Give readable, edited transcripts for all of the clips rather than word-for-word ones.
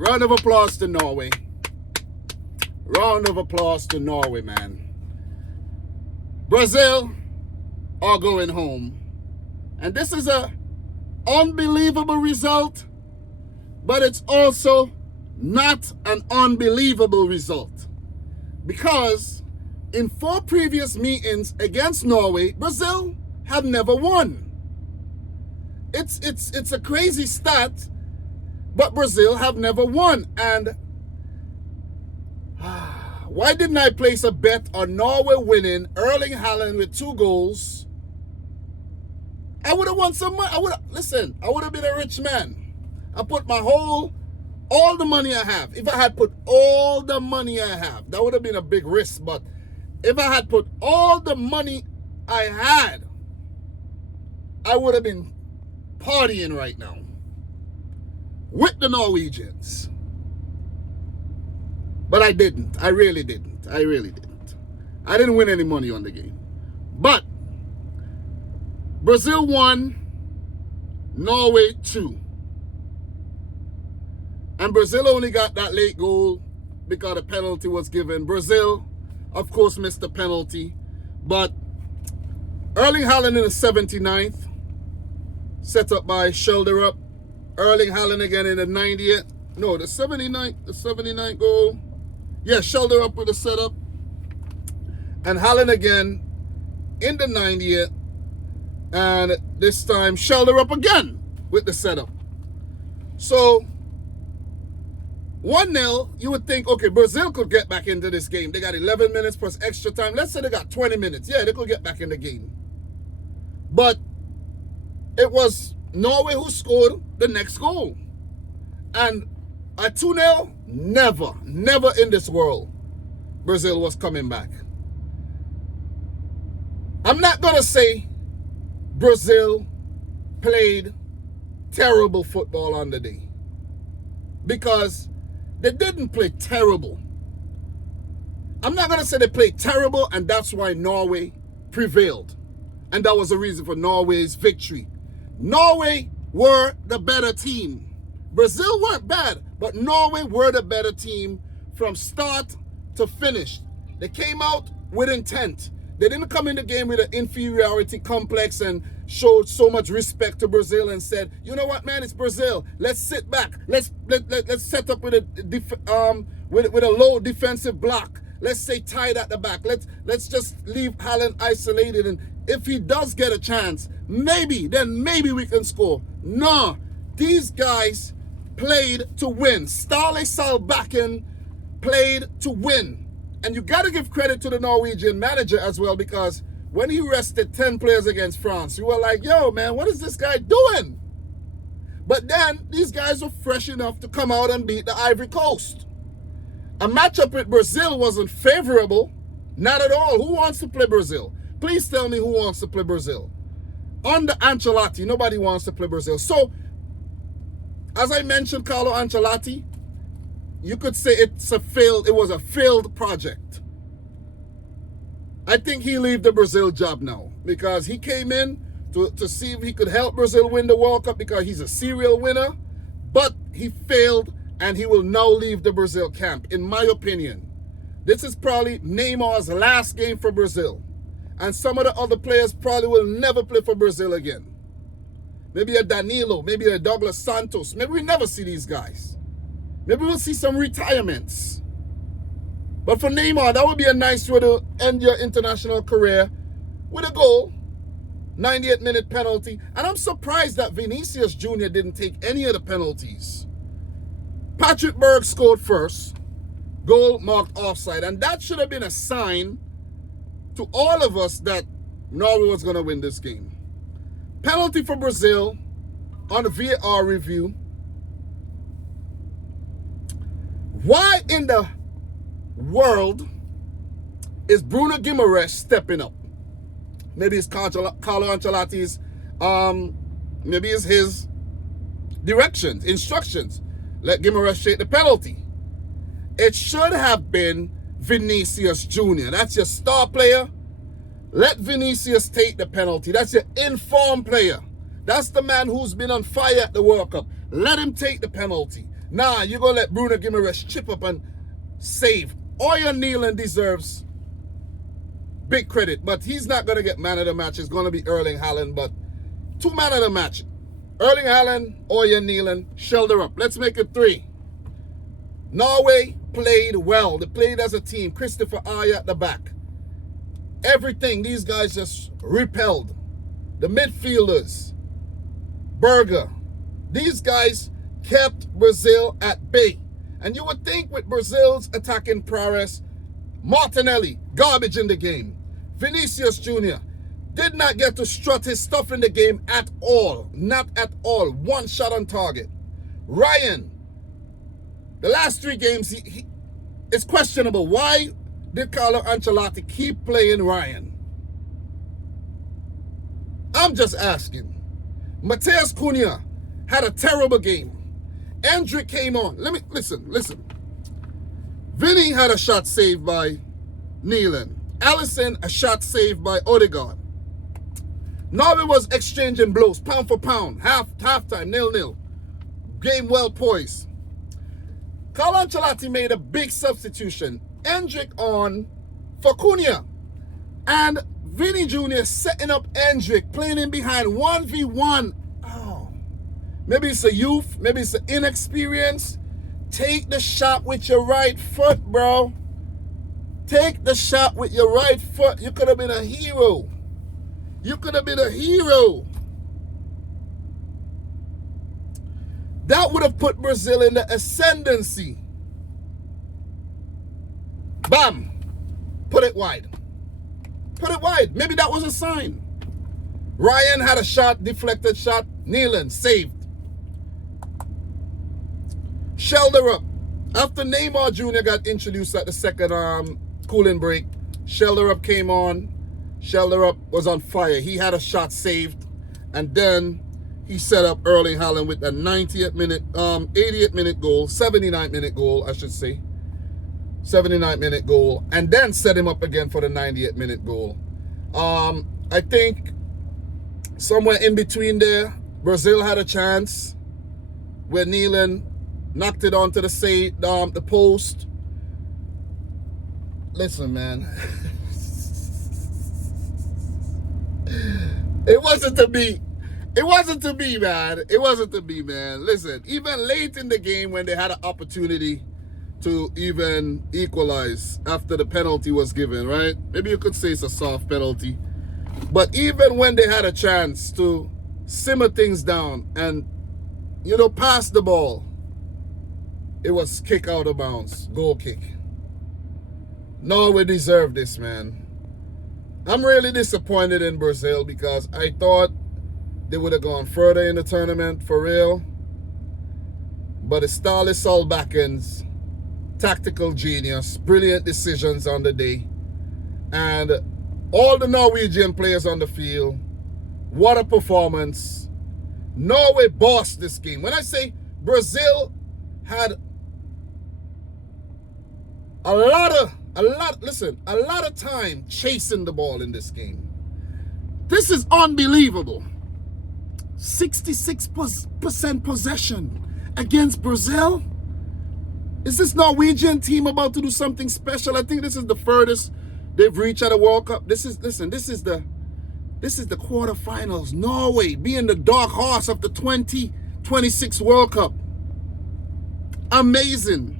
Round of applause to Norway. Round of applause to Norway, man. Brazil are going home. And this is a unbelievable result, but it's also not an unbelievable result. Because in 4 previous meetings against Norway, Brazil have never won. It's a crazy stat, but Brazil have never won. And why didn't I place a bet on Norway winning, Erling Haaland with 2 goals? I would have won some money. I would have been a rich man. I put all the money I have. If I had put all the money I have, that would have been a big risk. But if I had put all the money I had, I would have been partying right now with the Norwegians. But I didn't. I really didn't. I didn't win any money on the game. But Brazil 1, Norway 2. And Brazil only got that late goal because a penalty was given. Brazil, of course, missed the penalty. But Erling Haaland in the 79th, set up by shoulder up. Erling Haaland again in the 90th. No, the 79th goal. Yeah, shoulder up with the setup. And Haaland again in the 90th. And this time, shoulder up again with the setup. So, 1-0, you would think, okay, Brazil could get back into this game. They got 11 minutes plus extra time. Let's say they got 20 minutes. Yeah, they could get back in the game. But it was Norway who scored the next goal. And at 2-0, never in this world, Brazil was coming back. I'm not going to say Brazil played terrible football on the day, because they didn't play terrible. I'm not going to say they played terrible and that's why Norway prevailed. And that was the reason for Norway's victory. Norway were the better team. Brazil weren't bad, but Norway were the better team from start to finish. They came out with intent. They didn't come in the game with an inferiority complex and showed so much respect to Brazil and said, you know what, man, it's Brazil. Let's sit back. Let's set up with a low defensive block. Let's say tied at the back. Let's just leave Haaland isolated, and if he does get a chance, maybe we can score. No, these guys played to win. Ståle Solbakken played to win. And you got to give credit to the Norwegian manager as well, because when he rested 10 players against France, you were like, yo, man, what is this guy doing? But then these guys were fresh enough to come out and beat the Ivory Coast. A matchup with Brazil wasn't favorable. Not at all. Who wants to play Brazil? Please tell me who wants to play Brazil. Under Ancelotti, nobody wants to play Brazil. So, as I mentioned, Carlo Ancelotti, you could say it was a failed project. I think he leave the Brazil job now, because he came in to see if he could help Brazil win the World Cup, because he's a serial winner, but he failed and he will now leave the Brazil camp, in my opinion. This is probably Neymar's last game for Brazil, and some of the other players probably will never play for Brazil again. Maybe a Danilo, maybe a Douglas Santos. Maybe we never see these guys. Maybe we'll see some retirements. But for Neymar, that would be a nice way to end your international career with a goal. 98-minute penalty. And I'm surprised that Vinicius Jr. didn't take any of the penalties. Patrick Berg scored first. Goal marked offside. And that should have been a sign to all of us that Norway was going to win this game. Penalty for Brazil on the VAR review. Why in the world is Bruno Guimaraes stepping up? Maybe it's Carlo Ancelotti's, maybe it's his directions, instructions. Let Guimaraes take the penalty. It should have been Vinicius Jr. That's your star player. Let Vinicius take the penalty. That's your informed player. That's the man who's been on fire at the World Cup. Let him take the penalty. Nah, you're going to let Bruno Guimaraes chip up and save. Oya Neelan deserves big credit, but he's not going to get man of the match. It's going to be Erling Haaland, but 2 man of the match. Erling Haaland, Oya Neelan, shoulder up. Let's make it 3. Norway played well. They played as a team. Christopher Aya at the back. Everything, these guys just repelled. The midfielders, Berger, these guys kept Brazil at bay. And you would think with Brazil's attacking prowess, Martinelli, garbage in the game. Vinicius Jr. did not get to strut his stuff in the game at all. Not at all. 1 shot on target. Ryan, the last 3 games, it's questionable. Why did Carlo Ancelotti keep playing Ryan? I'm just asking. Mateus Cunha had a terrible game. Endrick came on. Listen. Vinny had a shot saved by Neelan. Allison, a shot saved by Odegaard. Norway was exchanging blows, pound for pound, halftime, 0-0. Game well poised. Carlo Ancelotti made a big substitution. Endrick on for Cunha. And Vinny Jr. setting up Endrick, playing in behind 1v1. Oh, maybe it's a youth, maybe it's an inexperience. Take the shot with your right foot, bro. Take the shot with your right foot. You could have been a hero. You could have been a hero. That would have put Brazil in the ascendancy. Bam. Put it wide. Put it wide. Maybe that was a sign. Ryan had a shot, deflected shot. Neelan saved. Shoulder up. After Neymar Jr. got introduced at the second cooling break, shoulder up came on. Shoulder up was on fire. He had a shot saved. And then he set up Erling Haaland with a 90th minute, 88th minute goal, 79th minute goal, I should say. 79th minute goal. And then set him up again for the 90th minute goal. I think somewhere in between there, Brazil had a chance where Neelan knocked it onto the post. Listen, man. It wasn't to be. It wasn't to be, man. It wasn't to be, man. Listen, even late in the game when they had an opportunity to even equalize after the penalty was given, right? Maybe you could say it's a soft penalty. But even when they had a chance to simmer things down and, pass the ball, it was kick out of bounds, goal kick. Norway deserved this, man. I'm really disappointed in Brazil because I thought they would have gone further in the tournament for real. But it's Ståle Solbaken's tactical genius, brilliant decisions on the day, and all the Norwegian players on the field. What a performance. Norway bossed this game. When I say Brazil had a lot of time chasing the ball in this game. This is unbelievable. 66% possession against Brazil. Is this Norwegian team about to do something special? I think this is the furthest they've reached at a World Cup. This is the quarterfinals. Norway being the dark horse of the 2026 World Cup. Amazing.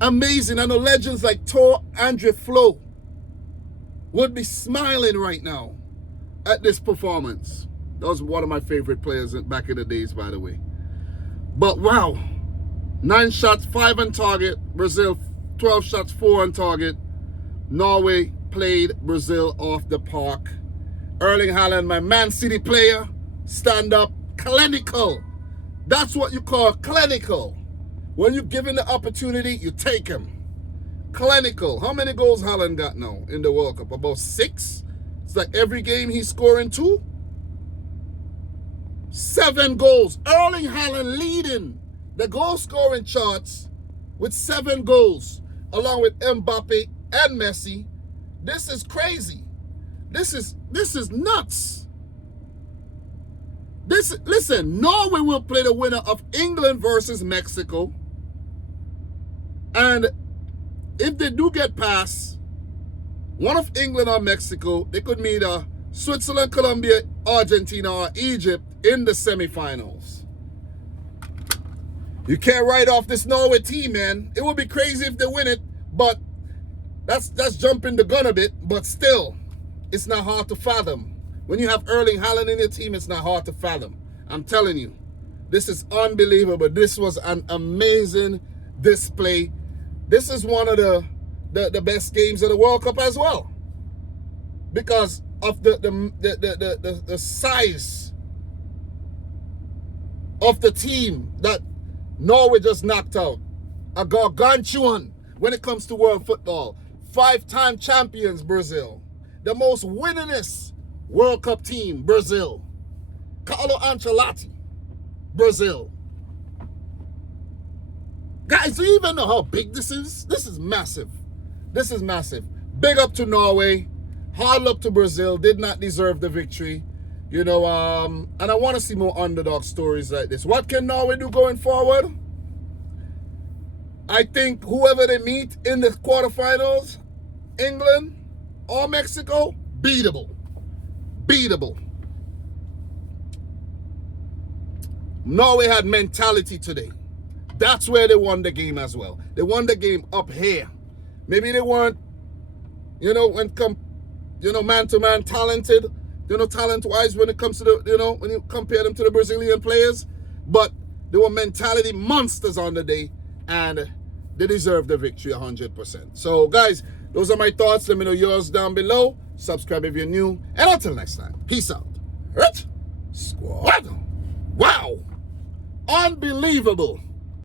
Amazing. I know legends like Tor Andre Flo would be smiling right now at this performance. That was one of my favorite players back in the days, by the way. But wow. 9 shots, 5 on target. Brazil, 12 shots, 4 on target. Norway played Brazil off the park. Erling Haaland, my Man City player, stand up, clinical. That's what you call clinical. When you're given the opportunity, you take him. Clinical. How many goals Haaland got now in the World Cup? About 6? It's like every game he's scoring 2. 7 goals. Erling Haaland leading the goal-scoring charts with 7 goals, along with Mbappe and Messi. This is crazy. This is nuts. Listen, Norway will play the winner of England versus Mexico. And if they do get past one of England or Mexico, they could meet Switzerland, Colombia, Argentina, or Egypt in the semifinals. You can't write off this Norway team, man. It would be crazy if they win it, but that's jumping the gun a bit. But still, it's not hard to fathom. When you have Erling Haaland in your team, it's not hard to fathom. I'm telling you, this is unbelievable. This was an amazing display. This is one of the best games of the World Cup as well, because of the size of the team that Norway just knocked out. A gargantuan when it comes to world football. 5-time champions, Brazil. The most winningest World Cup team, Brazil. Carlo Ancelotti, Brazil. Guys, do you even know how big this is? This is massive. This is massive. Big up to Norway. Hard luck to Brazil. Did not deserve the victory. You know, and I want to see more underdog stories like this. What can Norway do going forward? I think whoever they meet in the quarterfinals, England or Mexico, beatable. Beatable. Norway had mentality today. That's where they won the game as well. They won the game up here. Maybe they weren't, man-to-man talented, talent-wise when it comes to when you compare them to the Brazilian players. But they were mentality monsters on the day, and they deserve the victory 100%. So, guys, those are my thoughts. Let me know yours down below. Subscribe if you're new. And until next time, peace out. Right? Squad. Wow. Unbelievable.